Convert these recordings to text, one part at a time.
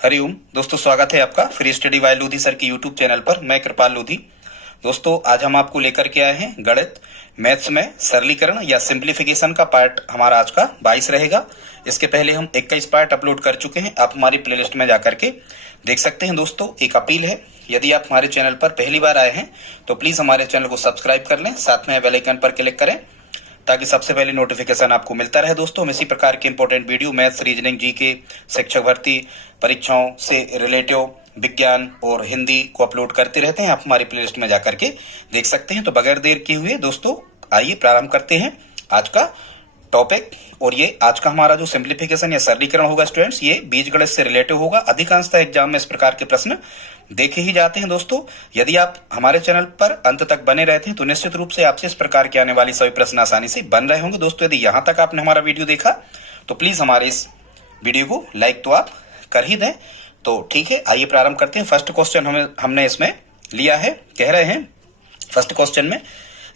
हरिओम दोस्तों, स्वागत है आपका free study bye Lodhi sir की यूट्यूब चैनल पर। मैं कृपाल लोधी। दोस्तों, आज हम आपको लेकर के आए हैं गणित मैथ्स में सरलीकरण या सिंप्लीफिकेशन का पार्ट। हमारा आज का 22 रहेगा। इसके पहले हम 21 पार्ट अपलोड कर चुके हैं, आप हमारी प्लेलिस्ट में जाकर के देख सकते हैं। दोस्तों, एक अपील है, यदि आप हमारे चैनल पर पहली बार आए हैं तो प्लीज हमारे चैनल को सब्सक्राइब कर लें, साथ में बेल आइकन पर क्लिक करें ताकि सबसे पहले नोटिफिकेशन आपको मिलता रहे। दोस्तों, हम इसी प्रकार के important video maths, reasoning, GK, शिक्षक भर्ती परीक्षाओं से रिलेटिव विज्ञान और हिंदी को अपलोड करते रहते हैं। आप हमारी प्लेलिस्ट में जाकर के देख सकते हैं। तो बगैर देर किए हुए दोस्तों, आइए प्रारंभ करते हैं आज का टॉपिक। और ये आज का हमारा जो सिंप्लीफिकेशन या सरलीकरण होगा स्टूडेंट्स, ये बीजगणित से रिलेटिव होगा। अधिकांशतः एग्जाम में इस प्रकार के प्रश्न देखे ही जाते हैं। दोस्तों, यदि आप हमारे चैनल पर अंत तक बने रहते हैं तो निश्चित रूप से आपसे इस प्रकार के आने वाली सभी प्रश्न आसानी से बन रहे होंगे। दोस्तों, यदि यहां तक आपने हमारा वीडियो देखा तो प्लीज हमारे इस वीडियो को लाइक तो आप कर ही दें। तो ठीक है, आइए प्रारंभ करते हैं। फर्स्ट क्वेश्चन हमने इसमें लिया है, कह रहे हैं फर्स्ट क्वेश्चन में,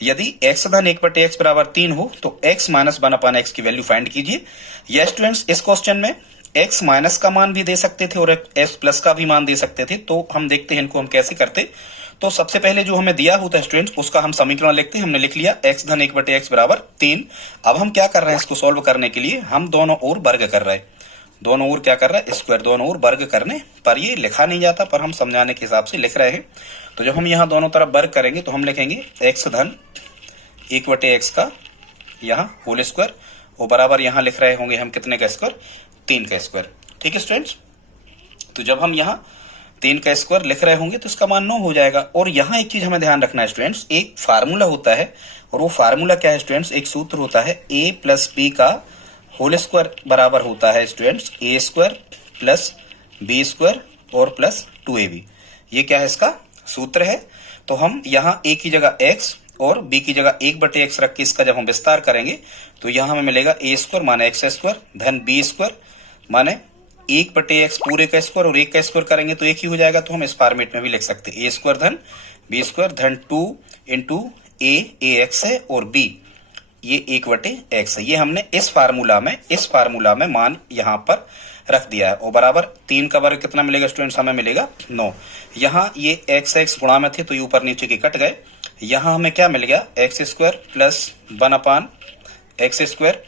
यदि x धन 1/x बराबर 3 हो तो x माइनस 1/x की वैल्यू फाइंड कीजिए। यह स्टूडेंट्स, इस क्वेश्चन में x माइनस का मान भी दे सकते थे और x प्लस का भी मान दे सकते थे। तो हम देखते हैं इनको हम कैसे करते। तो सबसे पहले जो हमें दिया होता है स्टूडेंट्स, उसका हम समीकरण लिखते हैं। हमने लिख लिया x धन 1/x बराबर 3। अब हम क्या कर रहे हैं, इसको सोल्व करने के लिए हम दोनों ओर वर्ग कर रहे हैं। दोनों ओर क्या कर रहा है, स्क्वायर। दोनों ओर वर्ग करने पर ये लिखा नहीं जाता, पर हम समझाने के हिसाब से लिख रहे हैं। तो जब हम यहाँ दोनों तरफ वर्ग करेंगे तो हम लिखेंगे x धन 1/x का यहाँ होल स्क्वायर और बराबर यहाँ लिख रहे होंगे हम कितने का स्क्वायर, 3 का स्क्वायर। ठीक है स्टूडेंट्स, तो जब हम यहाँ 3 का स्क्वायर लिख रहे होंगे तो इसका मान 9 हो जाएगा। और यहाँ एक चीज हमें ध्यान रखना है स्टूडेंट्स, एक फार्मूला होता है और वो फार्मूला क्या है स्टूडेंट्स, एक सूत्र होता है a प्लस बी का होल स्क्वायर बराबर होता है students a square plus B square और प्लस 2ab। ये क्या है, इसका सूत्र है। तो हम यहाँ a की जगह x और b की जगह 1/x रख के इसका जब हम विस्तार करेंगे तो यहाँ हमें मिलेगा a स्क्वायर माने x स्क्वायर धन b स्क्वायर माने 1/x पूरे का स्क्वायर और 1 का स्क्वायर करेंगे तो एक ही हो जाएगा। तो हम इस फॉर्मेट में भी लिख सकते हैं, a स्क्वायर धन b स्क्वायर धन 2 इंटू a x है और b ये 1/x है। ये हमने इस फार्मूला में मान यहाँ पर रख दिया है। और बराबर 3 का वर्ग कितना मिलेगा स्टूडेंट्स, हमें मिलेगा 9। यहाँ ये x गुणा में थे तो ये ऊपर नीचे के कट गए। यहाँ हमें क्या मिल गया, x square plus 1/x square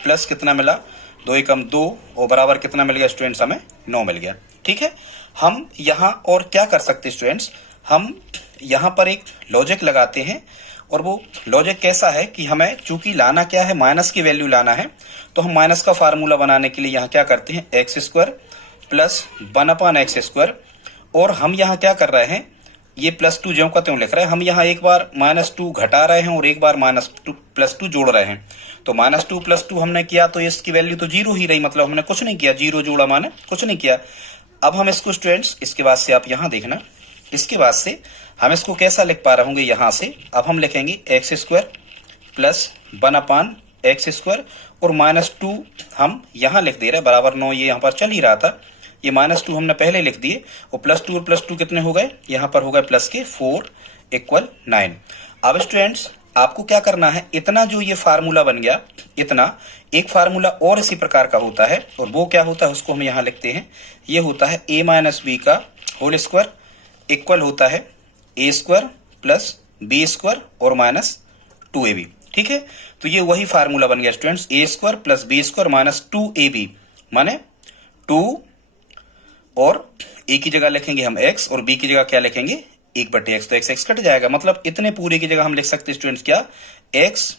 plus कितना मिला, 2 एकम 2 और बराबर कितना मिल गया स्टूडेंट्स, हमें 9 मिल गया। ठीक है, हम यहाँ और क्या कर सकते स्टूडेंट्स, हम यहाँ पर एक लॉजिक लगाते हैं। और वो लॉजिक कैसा है कि हमें चूंकि लाना क्या है, माइनस की वैल्यू लाना है, तो हम माइनस का फार्मूला बनाने के लिए यहाँ क्या करते हैं, x square plus 1/x square. और हम यहाँ क्या कर रहे हैं, ये +2 ज्यों का त्यों लिख रहे हैं। हम यहाँ एक बार -2 घटा रहे हैं और एक बार +2 जोड़ रहे हैं। तो -2 + 2 हमने किया तो इसकी वैल्यू तो 0 ही रही, मतलब हमने कुछ नहीं किया, 0 जोड़ा माने कुछ नहीं किया। अब हम इसको स्टूडेंट्स, इसके बाद से आप यहाँ देखना, इसके बाद से हम इसको कैसा लिख पा रहे होंगे, यहाँ से अब हम लिखेंगे x square plus 1/x square और -2 हम यहाँ लिख दे रहे हैं बराबर 9। ये यहाँ पर चल ही रहा था, ये -2 हमने पहले लिख दिए और +2 और +2 कितने हो गए, यहाँ पर हो गए प्लस के 4 = 9। अब स्टूडेंट्स, आपको क्या करना है, इतना जो ये फार्मूला बन गया, इतना एक फार्मूला और इसी प्रकार का होता है और वो क्या होता है उसको हम यहाँ लिखते हैं। ये होता है a माइनस बी का होल स्क्वायर इक्वल होता है a square plus B square और माइनस 2ab। ठीक है, तो ये वही फार्मूला बन गया students, a square plus B square minus 2ab माने 2 और a की जगह लिखेंगे हम x और b की जगह क्या लिखेंगे, 1/x। तो x कट जाएगा, मतलब इतने पूरे की जगह हम लिख सकते हैं स्टूडेंट्स क्या, x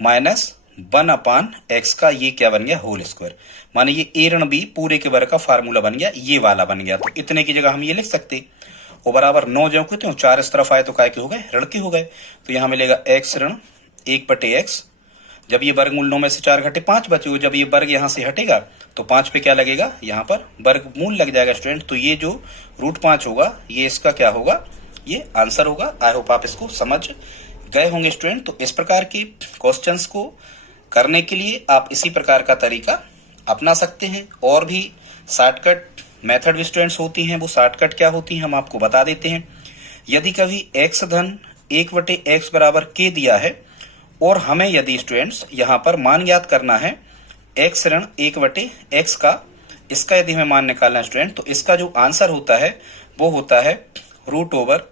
माइनस 1/x का ये क्या बन गया, होल स्क्वायर। माने ये a ऋण b पूरे के वर्ग का फार्मूला बन गया, ये वाला बन गया। तो इतने की जगह हम ये लिख सकते और बराबर 9 ज्यों के त्यों 4 इस तरफ आए तो काय के हो गए, ऋण के हो गए। तो यहाँ मिलेगा x ऋण 1/x। जब ये वर्गमूल 9 में से 4 घटे 5 बचे, जब ये वर्ग यहाँ से हटेगा तो 5 पे क्या लगेगा, यहाँ पर वर्गमूल लग जाएगा स्टूडेंट। तो ये जो √5 होगा ये इसका क्या होगा, ये आंसर होगा। आई होप आप इसको समझ गए होंगे स्टूडेंट। तो इस प्रकार के क्वेश्चंस को करने के लिए आप इसी प्रकार का तरीका अपना सकते हैं। और भी शॉर्टकट मेथड भी स्टूडेंट्स होती हैं, वो शॉर्टकट क्या होती हैं हम आपको बता देते हैं। यदि कभी x धन 1/x बराबर k दिया है और हमें यदि स्टूडेंट्स यहाँ पर मान ज्ञात करना है x ऋण 1/x का, इसका यदि हमें मान निकालना है स्टूडेंट, तो इसका जो आंसर होता है वो होता है रूट ओवर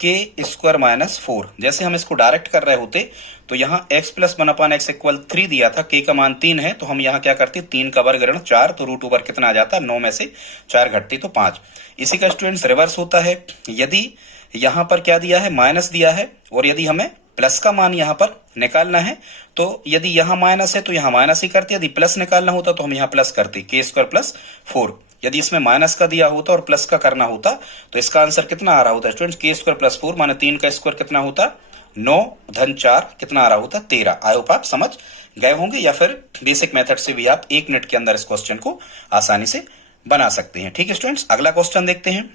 के स्क्वायर माइनस 4। जैसे हम इसको डायरेक्ट कर रहे होते तो यहाँ x प्लस 1/x इक्वल 3 दिया था, k का मान 3 है, तो हम यहाँ क्या करते 3 का वर्ग ऋण 4, तो रूट ओवर कितना आ जाता 9 में से 4 घटते तो 5। इसी का स्टूडेंट्स रिवर्स होता है, यदि यहाँ पर क्या दिया है माइनस दिया है और यदि हमें प्लस का मान यहाँ पर निकालना है तो यदि यहाँ माइनस है तो यहाँ माइनस ही करते, यदि प्लस निकालना होता तो हम यहाँ प्लस करते k स्क्वायर प्लस 4। यदि इसमें माइनस का दिया होता और प्लस का करना होता तो इसका आंसर कितना आ रहा होता स्टूडेंट्स, k स्क्वायर प्लस 4 माने 3 का स्क्वायर कितना होता 9 धन 4 कितना आ रहा होता 13। आई होप आप समझ गए होंगे, या फिर बेसिक मेथड से भी आप 1 मिनट के अंदर इस क्वेश्चन को आसानी से बना सकते हैं। ठीक है स्टूडेंट्स, अगला क्वेश्चन देखते हैं।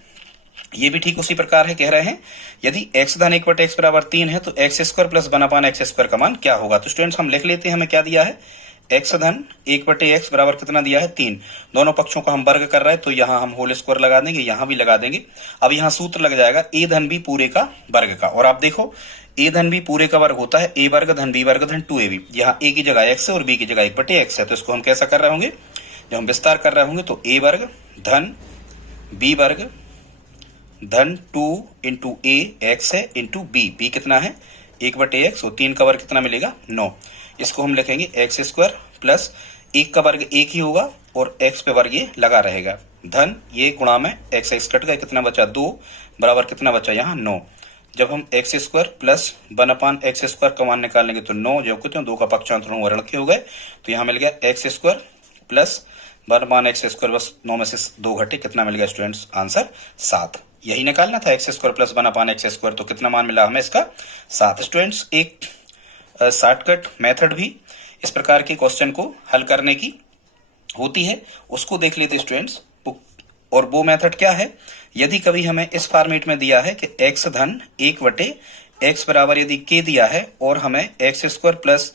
ये भी ठीक उसी प्रकार है, कह रहे हैं यदि x धन 1/x बराबर 3 है तो x square plus 1/x square का मान क्या होगा। तो स्टूडेंट्स हम लिख लेते हैं, हमें क्या दिया है x धन 1/x बराबर कितना दिया है 3। दोनों पक्षों का हम वर्ग कर रहे हैं तो यहाँ हम होल स्क्वायर लगा देंगे, यहाँ भी लगा देंगे। अब यहाँ सूत्र लग जाएगा a धन b पूरे का वर्ग का, और आप देखो a धन b पूरे का वर्ग होता है a वर्ग धन b वर्ग धन 2ab। यहाँ a की जगह x है और b की जगह 1/x है, तो इसको हम कैसा कर रहे होंगे, जब हम विस्तार कर रहे होंगे तो a वर्ग धन b वर्ग धन 2 इंटू ए एक्स है इंटू बी कितना है 1/x, और 3 का वर्ग कितना मिलेगा 9। इसको हम लिखेंगे एक्स स्क्वायर प्लस 1 का वर्ग 1 ही होगा और x पे वर्ग ये लगा रहेगा, धन ये गुणा में x कट गया, कितना बचा 2 बराबर कितना बचा यहाँ 9। जब हम x square plus 1/x square का मान निकालेंगे तो 9 जो कुछ 2 का पक्षांतर ऋण के हो गए, तो यहाँ मिल गया x square plus 1/x square बस 9 में से 2 घटे, कितना मिल गया स्टूडेंट्स आंसर 7। यही निकालना था x square plus 1/x square, तो कितना मान मिला हमें इसका 7। स्टूडेंट्स एक शॉर्टकट मेथड भी इस प्रकार के क्वेश्चन को हल करने की होती है, उसको देख लेते स्टूडेंट्स। और वो मेथड क्या है, यदि कभी हमें इस फॉर्मेट में दिया है कि x धन 1/x बराबर यदि k दिया है और हमें x square plus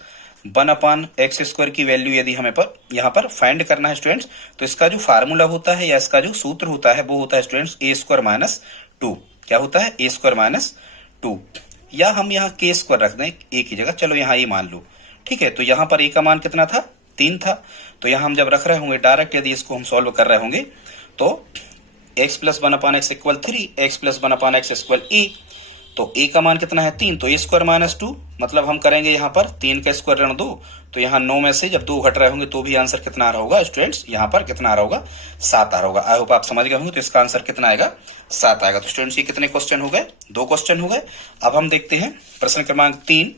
1/x square की वैल्यू यदि हमें पर यहाँ पर फाइंड करना है स्टूडेंट्स, तो इसका जो फार्मूला होता है या इसका जो सूत्र होता है वो होता है स्टूडेंट्स a स्क्वायर माइनस 2। क्या होता है a स्क्वायर माइनस 2, या हम यहाँ k स्क्वायर रख दें a की जगह, चलो यहाँ ये मान लो। ठीक है, तो यहाँ पर a का मान कितना था 3 था, तो यहाँ हम जब रख रहे होंगे डायरेक्ट यदि इसको हम सॉल्व कर रहे होंगे तो x plus 1/x equal 3 x plus 1/x equal a, तो a का मान कितना है 3, तो a स्क्वायर माइनस 2 मतलब हम करेंगे यहाँ पर 3 का स्क्वायर ऋण 2, तो यहाँ 9 में से जब 2 घट रहे होंगे तो भी आंसर कितना आ रहा होगा स्टूडेंट्स, यहाँ पर कितना आ रहा होगा 7 आ रहा होगा। आई होप आप समझ गए होंगे, तो इसका आंसर कितना आएगा 7 आएगा। तो स्टूडेंट्स ये कितने क्वेश्चन हो गए, 2 क्वेश्चन हो गए। अब हम देखते हैं प्रश्न क्रमांक 3।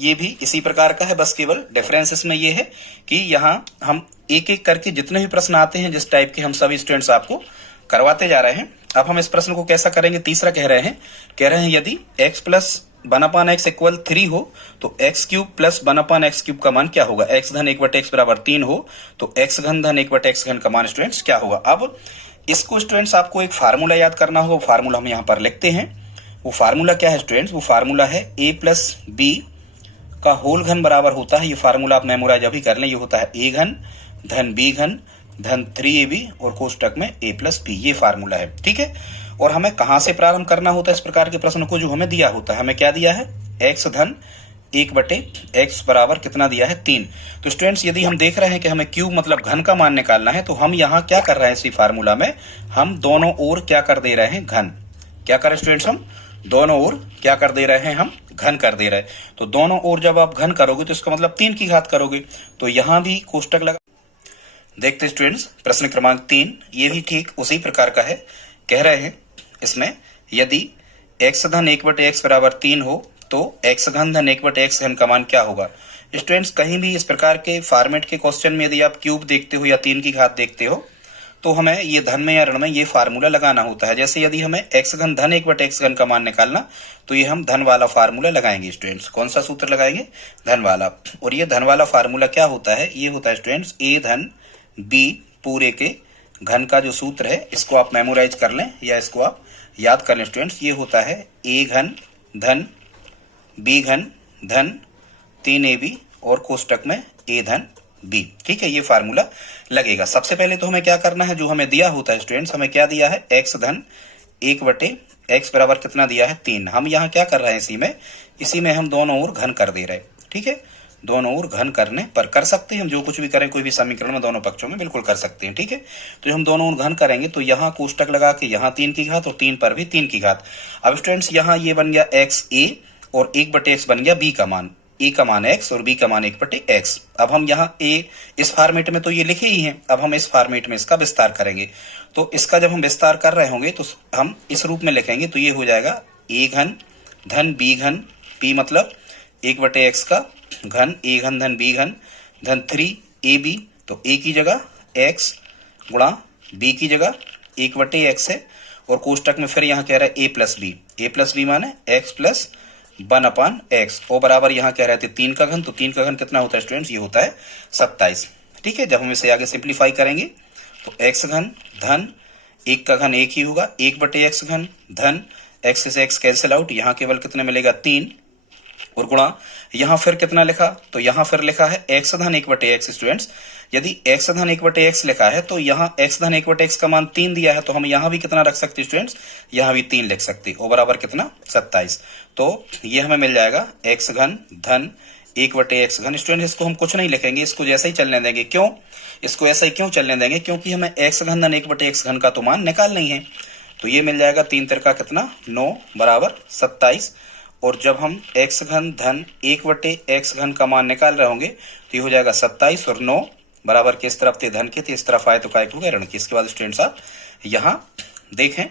ये भी इसी प्रकार का है, बस केवल डिफरेंस इसमें ये है कि यहाँ हम एक एक करके जितने भी प्रश्न आते हैं जिस टाइप के हम सभी स्टूडेंट्स आपको करवाते जा रहे हैं। अब हम इस प्रश्न को कैसा करेंगे, तीसरा कह रहे हैं यदि x प्लस 1/x इक्वल 3 हो तो x cube plus 1/x cube का मान क्या होगा। x धन 1/x बराबर 3 हो तो x घन धन 1/x घन का मान स्टूडेंट्स क्या होगा। अब इसको स्टूडेंट्स आपको एक फार्मूला याद करना होगा, वो फार्मूला हम यहाँ पर लिखते हैं। वो फार्मूला क्या है स्टूडेंट्स, वो फार्मूला है a प्लस b का होल घन बराबर होता है, ये फार्मूला आप मेमोराइज अभी कर लें, ये होता है a घन धन b घन धन 3ab और कोष्टक में a प्लस बी, ये फार्मूला है। ठीक है, और हमें कहां से प्रारंभ करना होता है इस प्रकार के प्रश्न को, जो हमें दिया होता है। हमें क्या दिया है x धन 1/x बराबर कितना दिया है 3। तो स्टूडेंट्स यदि हम देख रहे हैं कि हमें क्यूब मतलब घन का मान निकालना है, तो हम यहाँ क्या कर रहे हैं इसी फार्मूला में, हम दोनों ओर क्या कर दे रहे हैं घन। क्या करें स्टूडेंट्स, हम दोनों ओर क्या कर दे रहे हैं, हम घन कर दे रहे हैं। तो दोनों ओर जब आप घन करोगे तो इसका मतलब 3 की घात करोगे, तो यहाँ भी कोष्टक लगा। देखते स्टूडेंट्स प्रश्न क्रमांक 3, ये भी ठीक उसी प्रकार का है। कह रहे हैं इसमें यदि x धन 1/x बराबर 3 हो तो x घन धन 1/x घन का मान क्या होगा। स्टूडेंट्स कहीं भी इस प्रकार के फॉर्मेट के क्वेश्चन में यदि आप क्यूब देखते हो या 3 की घात देखते हो तो हमें ये धन में या ऋण में ये फार्मूला लगाना होता है। जैसे यदि हमें x घन धन 1/x घन का मान निकालना तो ये हम धन वाला फार्मूला लगाएंगे स्टूडेंट्स। कौन सा सूत्र लगाएंगे, धन वाला। और ये धन वाला फार्मूला क्या होता है, ये होता है स्टूडेंट्स a धन b पूरे के घन का जो सूत्र है, इसको आप मेमोराइज कर लें या इसको आप याद कर लें स्टूडेंट्स। ये होता है a घन धन b घन धन 3ab और कोष्टक में a धन b। ठीक है, ये फार्मूला लगेगा। सबसे पहले तो हमें क्या करना है, जो हमें दिया होता है स्टूडेंट्स, हमें क्या दिया है x धन 1/x बराबर कितना दिया है 3। हम यहाँ क्या कर रहे हैं, इसी में हम दोनों ओर घन कर दे रहे हैं। ठीक है, दोनों ओर घन करने पर। कर सकते हैं हम, जो कुछ भी करें कोई भी समीकरण में दोनों पक्षों में बिल्कुल कर सकते हैं, ठीक है। तो जब हम दोनों ओर घन करेंगे तो यहाँ कोष्टक लगा के यहाँ 3 की घात और 3 पर भी 3 की घात। अब स्टूडेंट्स यहाँ ये बन गया एक्स ए और 1/x बन गया बी का मान, ए का मान x और बी का मान 1/x। अब हम यहाँ a इस फॉर्मेट में तो ये लिखे ही हैं, अब हम इस फॉर्मेट में इसका विस्तार करेंगे। तो इसका जब हम विस्तार कर रहे होंगे तो हम इस रूप में लिखेंगे, तो ये हो जाएगा a घन धन b घन, p मतलब 1/x का घन, a घन धन b घन धन 3ab। तो a की जगह x गुणा b की जगह 1/x है, और कोष्टक में फिर यहाँ कह रहा है a प्लस बी माने x प्लस 1/x और बराबर यहाँ कह रहे थे 3 का घन। तो 3 का घन कितना होता है स्टूडेंट्स, ये होता है 27, ठीक है। जब हम इसे आगे सिंप्लीफाई करेंगे तो x घन धन 1 का घन 1 ही होगा, 1/x घन धन x से x कैंसिल आउट, यहाँ केवल कितने मिलेगा 3, और गुणा यहाँ फिर कितना लिखा, तो यहाँ फिर लिखा है x धन 1/x। स्टूडेंट्स यदि x धन 1/x लिखा है तो यहाँ x धन 1/x का मान 3 दिया है, तो हम यहाँ भी कितना रख सकते स्टूडेंट्स, यहाँ भी 3 लिख सकते, और बराबर कितना 27। तो ये हमें मिल जाएगा x घन धन 1/x घन। स्टूडेंट इसको हम कुछ नहीं लिखेंगे, इसको जैसे ही चलने देंगे। क्यों इसको ऐसा ही क्यों चलने देंगे, क्योंकि हमें x घन धन 1/x घन का तो मान निकालना ही है। तो ये मिल जाएगा 3 तिरका कितना 9 बराबर 27, और जब हम x घन धन 1/x घन का मान निकाल रहे होंगे तो ये हो जाएगा 27, और 9 बराबर किस तरफ थे, धन के थे, इस तरफ आए तो काय हो गया ऋण के। इसके बाद स्टूडेंट्स आप यहाँ देखें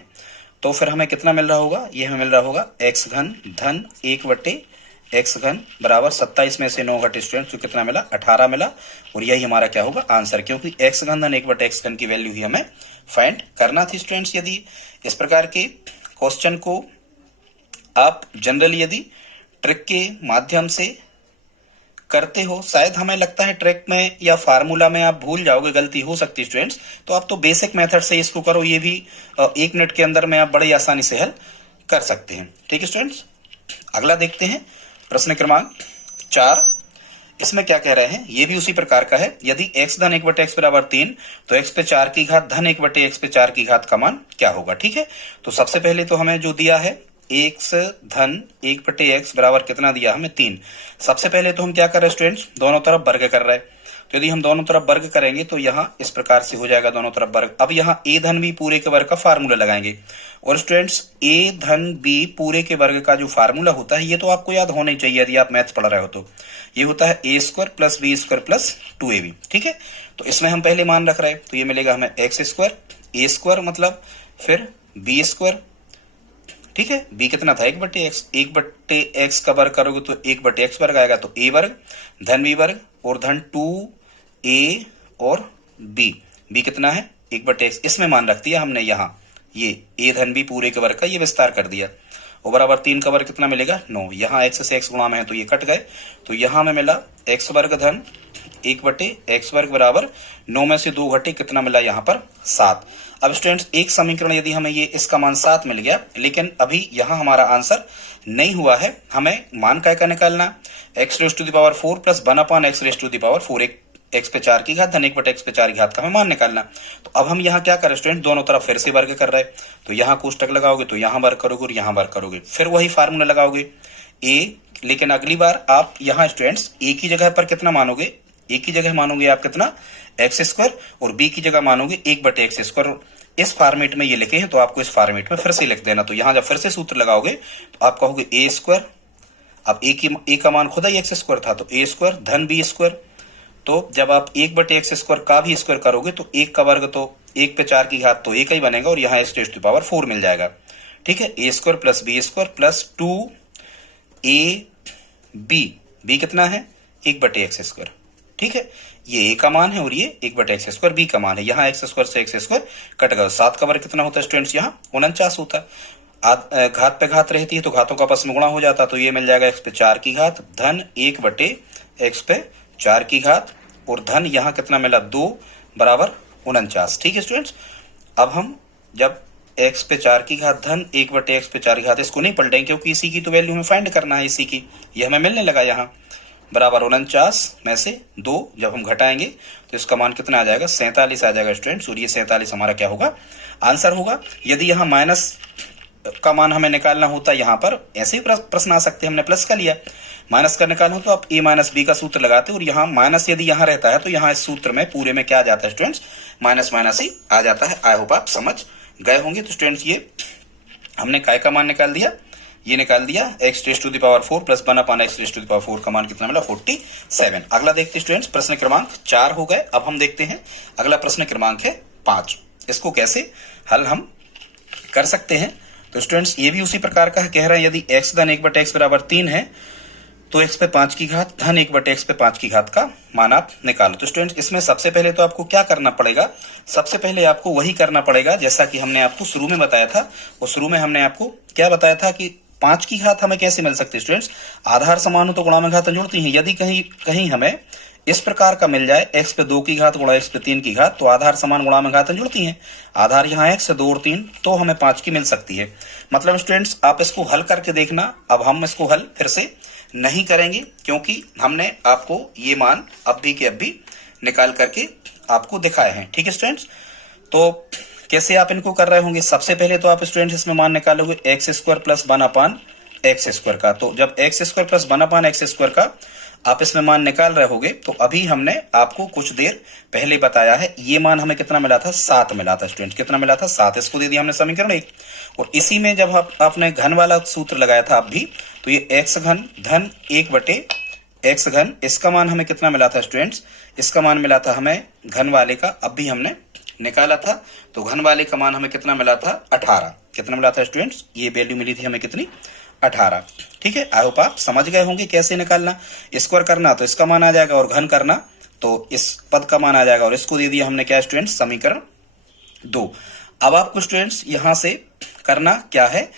तो फिर हमें कितना मिल रहा होगा, ये हमें मिल रहा होगा x घन धन 1/x घन बराबर 27 में से 9 घटे स्टूडेंट्स तो कितना मिला 18 मिला, और यही हमारा क्या होगा आंसर, क्योंकि x घन धन 1/x घन की वैल्यू ही हमें फाइंड करना थी। स्टूडेंट्स यदि इस प्रकार के क्वेश्चन को आप जनरली यदि ट्रिक के माध्यम से करते हो, शायद हमें लगता है ट्रिक में या फार्मूला में आप भूल जाओगे, गलती हो सकती है स्टूडेंट्स, तो आप तो बेसिक मेथड से इसको करो, ये भी 1 मिनट के अंदर में आप बड़ी आसानी से हल कर सकते हैं, ठीक है स्टूडेंट्स। अगला देखते हैं प्रश्न क्रमांक 4। इसमें क्या कह रहे हैं, ये भी उसी प्रकार का है। यदि x धन 1/x बराबर 3 तो x पे 4 की घात धन 1/x पे 4 की घात का मान क्या होगा, ठीक है। तो सबसे पहले तो हमें जो दिया है x धन 1/x बराबर कितना दिया हमें 3। सबसे पहले तो हम क्या कर रहे हैं स्टूडेंट्स, दोनों तरफ वर्ग कर रहे हैं। तो यदि हम दोनों तरफ वर्ग करेंगे तो यहाँ इस प्रकार से हो जाएगा दोनों तरफ वर्ग। अब यहाँ a धन b पूरे के वर्ग का फार्मूला लगाएंगे, और स्टूडेंट्स a धन b पूरे के वर्ग का जो फार्मूला होता है ये तो आपको याद होना ही चाहिए यदि आप मैथ्स पढ़ रहे हो तो, ये होता है a square plus b square plus 2ab, ठीक है। तो इसमें हम पहले मान रख रहे हैं, तो ये मिलेगा हमें x स्क्वायर, a स्क्वायर मतलब फिर b स्क्वायर, ठीक है। b कितना था 1/x, 1/x का वर्ग करोगे तो 1/x वर्ग आएगा, तो a वर्ग धन b वर्ग और धन 2a और b कितना है 1/x, इसमें मान रख दिया हमने यहाँ ये a धन b पूरे के वर्ग का ये विस्तार कर दिया, और बराबर 3 का वर्ग कितना मिलेगा 9। यहाँ x से x गुणा में है तो ये कट गए, तो यहाँ में मिला x वर्ग धन 1/x वर्ग बराबर 9 में से 2 घटे कितना मिला यहाँ पर 7। अब स्टूडेंट्स एक समीकरण यदि हमें ये इसका मान 7 मिल गया, लेकिन अभी यहाँ हमारा आंसर नहीं हुआ है, हमें मान क्या का निकालना, x raise to the power 4 plus 1/x raise to the power 4, x पे 4 की घात धन 1/x पे 4 की घात का हमें मान निकालना। तो अब हम यहाँ क्या करें स्टूडेंट, दोनों तरफ फिर से वर्ग कर रहे हैं, तो यहाँ कोष्टक लगाओगे तो यहाँ वर्ग करोगे और यहाँ वर्ग करोगे, फिर वही फार्मूला लगाओगे a, लेकिन अगली बार आप यहाँ स्टूडेंट्स a की जगह पर कितना मानोगे, a की जगह मानोगे आप कितना x स्क्वायर, और b की जगह मानोगे 1/x स्क्वायर। इस फॉर्मेट में ये लिखे हैं तो आपको इस फॉर्मेट में फिर से लिख देना। तो यहाँ जब फिर से सूत्र लगाओगे तो आप कहोगे a स्क्वायर, अब a का मान खुदा ही x स्क्वायर था तो a स्क्वायर धन b स्क्वायर, तो जब आप 1/x स्क्वायर का भी स्क्वायर करोगे तो 1 का वर्ग तो 1 पे 4 की घात तो 1 ही बनेगा, और यहाँ x raise to the power 4 मिल जाएगा, ठीक है। a square plus b square plus 2ab कितना है 1/x स्क्वायर, ठीक है। ये a का मान है और ये 1/x स्क्वायर b का मान है, यहाँ x स्क्वायर से x स्क्वायर कट गया। 7 का वर्ग कितना होता है स्टूडेंट्स, यहाँ 49 होता है। घात पे घात रहती है तो घातों का आपस में गुणा हो जाता, तो ये मिल जाएगा x पे 4 की घात धन 1/x पे 4 की घात, और धन यहाँ कितना मिला 2 बराबर 49, ठीक है स्टूडेंट्स। अब हम जब x पे 4 की घात धन 1/x पे 4 की घात, इसको नहीं पलटेंगे क्योंकि इसी की तो वैल्यू हमें फाइंड करना है, इसी की ये हमें मिलने लगा यहाँ बराबर 49 में से 2 जब हम घटाएंगे तो इसका मान कितना आ जाएगा 47 आ जाएगा स्टूडेंट्स, और ये 47 हमारा क्या होगा आंसर होगा। यदि यहाँ माइनस का मान हमें निकालना होता, यहाँ पर ऐसे ही प्रश्न आ सकते, हमने प्लस का लिया। माइनस का निकालना हो तो आप a माइनस बी का सूत्र लगाते, और यहाँ माइनस यदि यहाँ रहता है तो यहाँ इस सूत्र में पूरे में क्या आ जाता है स्टूडेंट्स, माइनस माइनस ही आ जाता है। आई होप आप समझ गए होंगे। तो स्टूडेंट्स ये हमने काय का मान निकाल दिया, ये निकाल दिया x raise to the power 4 plus 1 upon x raise to the power 4 का मान कितना मिला, 47। अगला देखते हैं स्टूडेंट्स, प्रश्न क्रमांक 4 हो गए। अब हम देखते हैं अगला प्रश्न क्रमांक है 5। इसको कैसे हल हम कर सकते हैं। तो स्टूडेंट्स ये भी उसी प्रकार का है, कह रहे हैं यदि x धन 1/x बराबर 3 है तो x पे 5 की घात धन 1/x पे 5 की घात का मान आप निकालो। तो स्टूडेंट्स इसमें सबसे पहले तो आपको क्या करना पड़ेगा, सबसे पहले आपको वही करना पड़ेगा जैसा कि हमने आपको शुरू में बताया था। और शुरू में हमने आपको क्या बताया था कि 5 की घात हमें कैसे मिल सकती है स्टूडेंट्स, आधार समान हो तो गुणा में घातें जुड़ती हैं। यदि कहीं हमें इस प्रकार का मिल जाए x पे 2 की घात गुणा x पे 3 की घात, तो आधार समान गुणा में घातें जुड़ती हैं। आधार यहाँ x है 2 और 3, तो हमें 5 की मिल सकती है। मतलब स्टूडेंट्स आप इसको हल करके देखना। अब हम इसको हल फिर से नहीं करेंगे क्योंकि हमने आपको ये मान अब भी के अब भी निकाल करके आपको दिखाए हैं। ठीक है स्टूडेंट्स, तो कैसे आप इनको कर रहे होंगे, सबसे पहले तो आप स्टूडेंट्स इसमें मान निकालोगे एक्स स्क्वायर प्लस 1 अपान एक्स स्क्वायर का। तो जब एक्स स्क्वायर प्लस 1 अपान एक्स स्क्वायर का आप इसमें मान निकाल रहे होगे, तो अभी हमने आपको कुछ देर पहले बताया है ये मान हमें कितना मिला था, 7 मिला था स्टूडेंट। कितना मिला था, 7। इसको दे दिया हमने समीकरण 1। और इसी में जब आपने घन वाला सूत्र लगाया था अब भी, तो ये एक्स घन धन 1/x घन, इसका मान हमें कितना मिला था स्टूडेंट्स, इसका मान मिला था हमें घन वाले का, अब भी हमने निकाला था। तो घन वाले का मान हमें कितना मिला था, 18। कितना मिला था स्टूडेंट्स, ये वैल्यू मिली थी हमें कितनी, 18। ठीक है, आई होप आप समझ गए होंगे कैसे निकालना। स्क्वायर करना तो इसका मान आ जाएगा, और घन करना तो इस पद का मान आ जाएगा, और इसको दे दिया हमने क्या स्टूडेंट्स, समीकरण 2। अब आपको स्टूडेंट्स यहां से करना क्या है,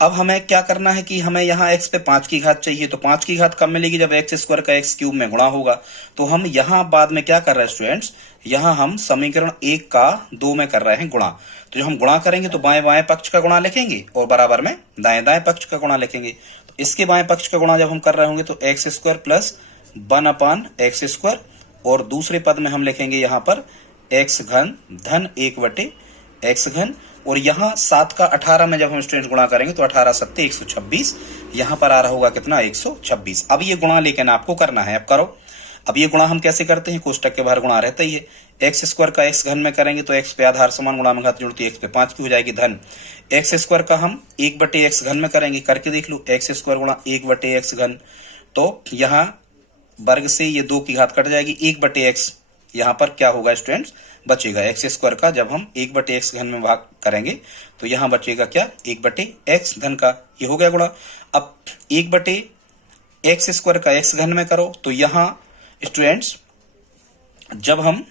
अब हमें क्या करना है कि हमें यहाँ x पे 5 की घात चाहिए। तो 5 की घात कब मिलेगी, जब x स्क्वायर का x क्यूब में गुणा होगा। तो हम यहाँ बाद में क्या कर रहे हैं स्टूडेंट्स, यहाँ हम समीकरण 1 का 2 में कर रहे हैं गुणा। तो जब हम गुणा करेंगे तो बाएं बाएं पक्ष का गुणा लिखेंगे और बराबर में दाएं दाएं पक्ष का गुणा लिखेंगे। तो इसके बाएं पक्ष का गुणा जब हम कर रहे होंगे तो एक्स स्क्वायर प्लस 1 अपान एक्स स्क्वायर, और दूसरे पद में हम लिखेंगे यहाँ पर एक्स घन धन 1/x घन। और यहाँ 7 का 18 में जब हम स्टूडेंट गुणा करेंगे तो 18 7 126, यहाँ पर आ रहा होगा कितना, 126। अब ये गुणा लेकिन आपको करना है, अब करो। अब ये गुणा हम कैसे करते हैं, कोष्टक के बाहर गुणा रहता ही है। एक्स स्क्वायर का एक्स घन में करेंगे तो एक्स पे आधार समान गुणा में घात जुड़ती है, एक्स पे 5 की हो जाएगी धन। एक्स स्क्वायर का हम 1/x घन में करेंगे, करके देख लो, एक्स स्क्वायर गुणा 1/x घन। तो यहाँ वर्ग से ये 2 की घात कट जाएगी, 1/x यहाँ पर क्या होगा स्टूडेंट्स, बचेगा एक्स स्क्वायर का। जब हम 1/x घन में भाग करेंगे तो यहाँ बचेगा क्या, 1/x धन का, ये हो गया गुणा। अब 1/x स्क्वायर का x घन में करो, तो यहाँ स्टूडेंट्स जब हम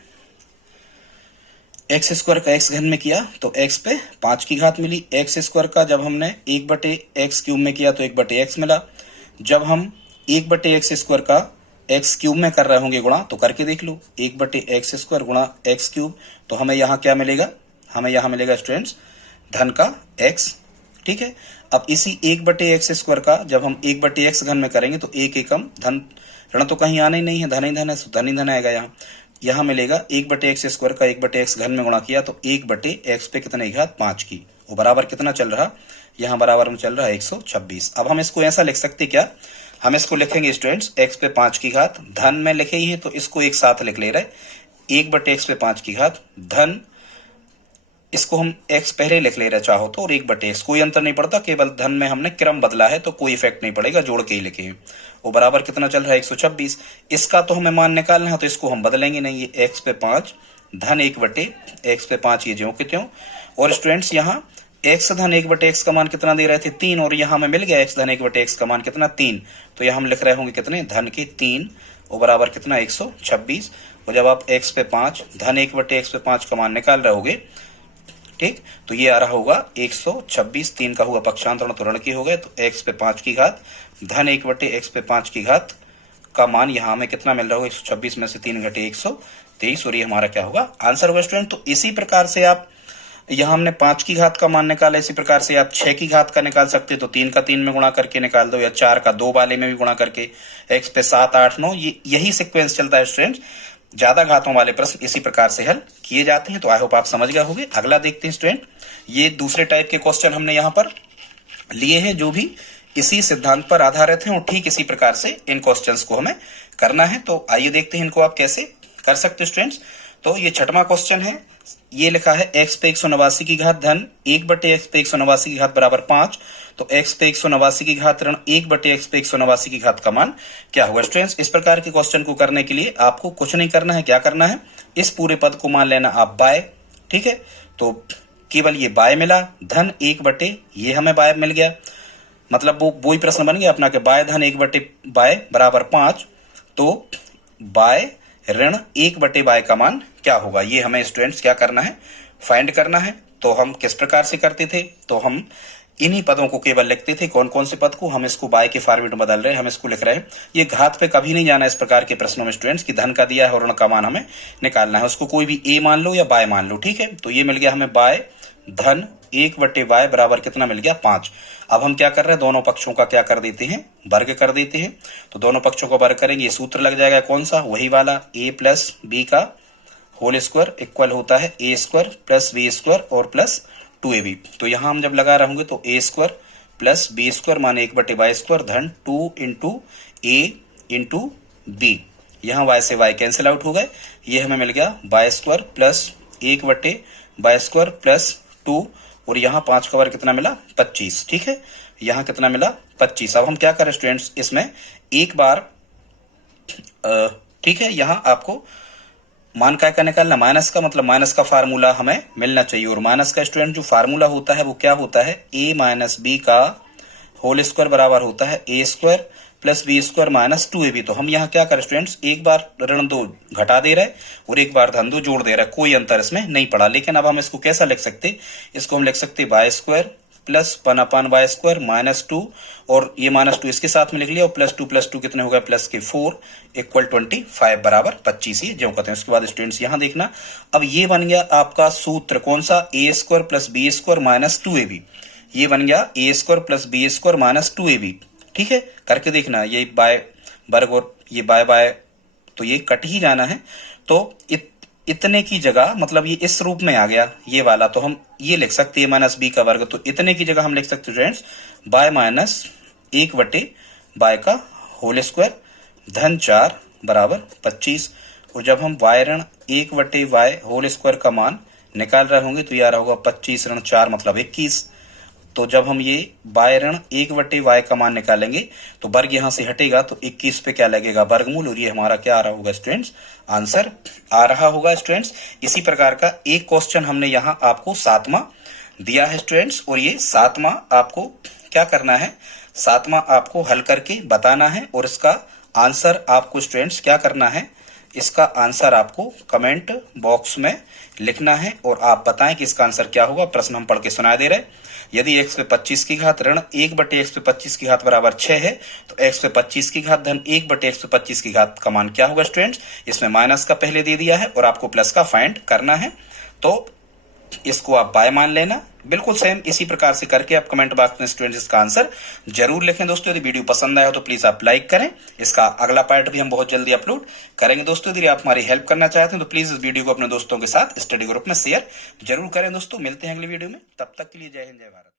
एक्स स्क्वायर का x घन में किया तो x पे 5 की घात मिली। एक्स स्क्वायर का जब हमने 1/x क्यूब में किया तो 1/x मिला। जब हम 1/x स्क्वायर का x क्यूब में कर रहे होंगे गुणा, तो करके देख लो, 1/x स्क्वायर गुणा x क्यूब, तो हमें यहाँ क्या मिलेगा, हमें यहाँ मिलेगा स्टूडेंट्स धन का x। ठीक है, अब इसी 1/x स्क्वायर का जब हम 1/x घन में करेंगे तो 1 एकम धन, ऋण तो कहीं आना ही नहीं है, धन ही धन है, धन ही धन आएगा। यहाँ मिलेगा 1/x स्क्वायर का 1/x घन में गुणा किया तो 1/x पे कितने घात, 5 की, वो बराबर कितना चल रहा, यहाँ बराबर में चल रहा है 126। अब हम इसको ऐसा लिख सकते क्या, हम इसको लिखेंगे स्टूडेंट्स x पे 5 की घात, धन में लिखे ही है तो इसको एक साथ लिख ले रहे, 1/x पे 5 की घात धन, इसको हम x पहले लिख ले रहे चाहो तो, और 1/x, कोई अंतर नहीं पड़ता, केवल धन में हमने क्रम बदला है तो कोई इफेक्ट नहीं पड़ेगा, जोड़ के ही लिखे हैं। वो बराबर कितना चल रहा है, 126। इसका तो हमें मान निकालना है तो इसको हम बदलेंगे नहीं, ये x पे 5 धन 1/x पे 5 ये ज्यों के त्यों। और स्टूडेंट्स यहाँ x धन 1/x का मान कितना दे रहे थे, 3, और यहाँ हमें मिल गया x धन 1/x का मान कितना, 3। तो यहाँ हम लिख रहे होंगे कितने, धन के 3, और बराबर कितना, 126। और जब आप x पे 5 धन 1/x पे 5 का मान निकाल रहे होगे, ठीक, तो ये आ रहा होगा 126, 3 का हुआ पक्षांतरण तो ऋण की हो गए, तो x पे 5 की घात धन 1/x पे 5 की घात का मान यहाँ हमें कितना मिल रहा होगा, 126 में से 3 घटे 123, और ये हमारा क्या होगा, आंसर होगा स्टूडेंट। तो इसी प्रकार से आप, यहाँ हमने 5 की घात का मान निकाला, इसी प्रकार से आप 6 की घात का निकाल सकते हो, तो 3 का 3 में गुणा करके निकाल दो, या 4 का 2 वाले में भी गुणा करके, x पे 7 8 9, यही सीक्वेंस चलता है स्टूडेंट। ज्यादा घातों वाले प्रश्न इसी प्रकार से हल किए जाते हैं। तो आई होप आप समझ गए होंगे। अगला देखते हैं स्टूडेंट, ये दूसरे टाइप के क्वेश्चन हमने यहाँ पर लिए हैं जो भी इसी सिद्धांत पर आधारित हैं, और ठीक इसी प्रकार से इन क्वेश्चंस को हमें करना है। तो आइए देखते हैं इनको आप कैसे कर सकते हो स्टूडेंट्स। तो ये छठवां क्वेश्चन है, ये लिखा है x पे 189 की घात धन 1/x पे 189 की घात बराबर 5। तो x पे 189 की घात ऋण 1/x पे 189 की घात का मान क्या होगा स्टूडेंट्स। इस प्रकार के क्वेश्चन को करने के लिए आपको कुछ नहीं करना है, क्या करना है, इस पूरे पद को मान लेना आप बाय, ठीक है। तो केवल ये बाय मिला, धन 1/, ये हमें बाय मिल गया, मतलब वो ही प्रश्न बन गया अपना कि बाय धन 1/बाय बराबर 5। तो बाय ऋण 1/बाय का मान क्या होगा, ये हमें स्टूडेंट्स क्या करना है, फाइंड करना है। तो हम किस प्रकार से करते थे, तो हम इन्हीं पदों को केवल लिखते थे। कौन कौन से पद को, हम इसको बाय के फॉर्मेट में बदल रहे हैं, हम इसको लिख रहे हैं। ये घात पे कभी नहीं जाना इस प्रकार के प्रश्नों में स्टूडेंट्स कि धन का दिया है और ऋण का मान हमें निकालना है, उसको कोई भी ए मान लो या बाय मान लो, ठीक है। तो ये मिल गया हमें बाय धन 1/बाय बराबर कितना मिल गया, 5। अब हम क्या कर रहे हैं, दोनों पक्षों का क्या कर देते हैं, वर्ग कर देते हैं। तो दोनों पक्षों का वर्ग करेंगे, ये सूत्र लग जाएगा कौन सा, वही वाला, a प्लस बी का होल स्क्वायर इक्वल होता है a square plus B square और प्लस 2ab। तो यहां हम जब लगा रहे होंगे तो a square plus B square माने 1/बाय स्क्वायर धन 2 इंटू a इंटू बी, यहाँ y से y कैंसिल आउट हो गए, ये हमें मिल गया बाय स्क्वायर प्लस 1/बाय स्क्वायर प्लस 2, और यहाँ 5 का वर्ग कितना मिला, 25, ठीक है। यहाँ कितना मिला, 25। अब हम क्या करें स्टूडेंट्स, इसमें एक बार ठीक है, यहाँ आपको मान काय का निकालना, माइनस का, मतलब माइनस का फार्मूला हमें मिलना चाहिए। और माइनस का स्टूडेंट जो फार्मूला होता है वो क्या होता है, a माइनस बी का होल स्क्वायर बराबर होता है a square plus B square minus 2ab। तो हम यहाँ क्या करें स्टूडेंट्स, एक बार ऋण 2 घटा दे रहे और एक बार धन 2 जोड़ दे रहा है, कोई अंतर इसमें नहीं पड़ा। लेकिन अब हम इसको कैसा लिख सकते, इसको हम लिख सकते वाई स्क्वायर प्लस 1/वाई स्क्वायर माइनस 2, और ये माइनस 2 इसके साथ में लिख लिया, और प्लस 2 कितने हो गए, प्लस के 4 इक्वल 25 बराबर 25, ये जो कहते हैं। उसके बाद स्टूडेंट्स यहाँ देखना, अब ये बन गया आपका सूत्र कौन सा, a square plus B square minus 2ab। ये बन गया a square plus B square minus 2ab, ठीक है। करके देखना, ये बाय वर्ग और ये बाय बाय, तो ये कट ही जाना है। तो इतने की जगह, मतलब ये इस रूप में आ गया ये वाला, तो हम ये लिख सकते हैं माइनस बी का वर्ग। तो इतने की जगह हम लिख सकते हैं स्टूडेंट्स बाय माइनस 1/बाय का होल स्क्वायर धन 4 बराबर 25। और जब हम वाई ऋण 1/बाय होल स्क्वायर का मान निकाल रहे होंगे तो ये आ रहा होगा 25 ऋण 4 मतलब 21। तो जब हम ये बाय ऋण 1/वाई का मान निकालेंगे तो वर्ग यहां से हटेगा, तो 21 पे क्या लगेगा, वर्गमूल, और ये हमारा क्या आ रहा होगा स्टूडेंट्स, आंसर आ रहा होगा स्टूडेंट्स। इसी प्रकार का एक क्वेश्चन हमने यहाँ आपको 7वां दिया है स्टूडेंट्स, और ये 7वां आपको क्या करना है, 7वां आपको हल करके बताना है, और इसका आंसर आपको स्टूडेंट्स क्या करना है, इसका आंसर आपको कमेंट बॉक्स में लिखना है, और आप बताएं कि इसका आंसर क्या होगा। प्रश्न हम पढ़ के सुना दे रहे, यदि x पे 25 की घात ऋण 1/x पे 25 की घात बराबर 6 है, तो x पे 25 की घात धन 1/x पे 25 की घात का मान क्या होगा स्टूडेंट्स। इसमें माइनस का पहले दे दिया है और आपको प्लस का फाइंड करना है, तो इसको आप बाय मान लेना। बिल्कुल सेम इसी प्रकार से करके आप कमेंट बॉक्स में स्टूडेंट्स इसका आंसर जरूर लिखें दोस्तों। यदि वीडियो पसंद आया हो तो प्लीज आप लाइक करें, इसका अगला पार्ट भी हम बहुत जल्दी अपलोड करेंगे दोस्तों। यदि आप हमारी हेल्प करना चाहते हैं तो प्लीज इस वीडियो को अपने दोस्तों के साथ स्टडी ग्रुप में शेयर जरूर करें दोस्तों। मिलते हैं अगली वीडियो में, तब तक के लिए जय हिंद जय भारत।